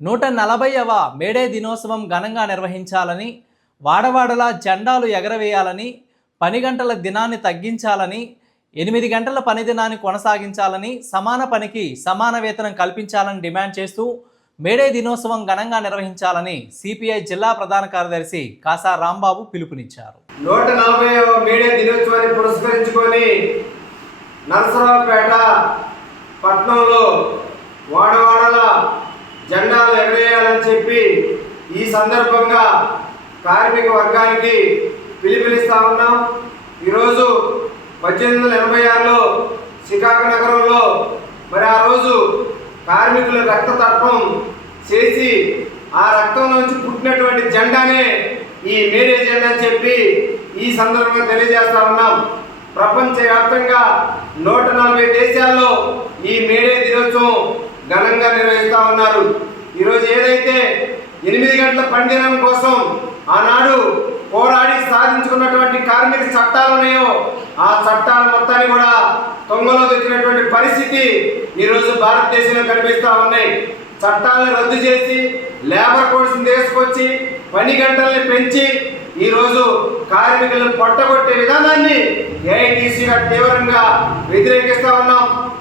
140వ May Day దినోత్సవం ఘనంగా నిర్వహించాలని, వాడవాడలా జెండాలు ఎగరవేయాలని, పని గంటల దినాన్ని తగ్గించాలని, 8 గంటల పని దినాన్ని కొనసాగించాలని, సమాన పనికి సమాన వేతనం కల్పించాలని డిమాండ్ చేస్తూ మేడే దినోత్సవం ఘనంగా నిర్వహించాలని సిపిఐ జిల్లా ప్రధాన కార్యదర్శి కాసా రాంబాబు పిలుపునిచ్చారు. 140వ మేడే దినోత్సవాన్ని పురస్కరించుకొని నరసరావుపేట పట్టణంలో వాడవాడల జెండాలు ఎగరేయాలని చెప్పి ఈ సందర్భంగా కార్మిక వర్గానికి పిలుపునిస్తా ఉన్నాం. ఈరోజు 1886లో చికాగో నగరంలో మరి ఆ రోజు కార్మికుల రక్త తర్పం చేసి ఆ రక్తం నుంచి పుట్టినటువంటి జెండానే ఈ మేడే జెండా అని చెప్పి ఈ సందర్భంగా తెలియజేస్తా ఉన్నాం. ప్రపంచవ్యాప్తంగా 140 దేశాల్లో ఈ మేడే దినోత్సవం ఘనంగా నిర్వహిస్తూ ఉన్నారు. ఈరోజు ఏదైతే 8 గంటల పని దినం కోసం ఆనాడు పోరాడి సాధించుకున్నటువంటి కార్మిక చట్టాలు ఉన్నాయో ఆ చట్టాల మొత్తాన్ని కూడా తొంగలో తెచ్చినటువంటి పరిస్థితి ఈరోజు భారతదేశంలో కనిపిస్తూ ఉన్నాయి. చట్టాలను రద్దు చేసి లేబర్ కోడ్స్ని తీసుకొచ్చి పని గంటల్ని పెంచి ఈరోజు కార్మికులను పొట్టగొట్టే విధానాన్ని ఏఐటీసీగా తీవ్రంగా వ్యతిరేకిస్తూ ఉన్నాం.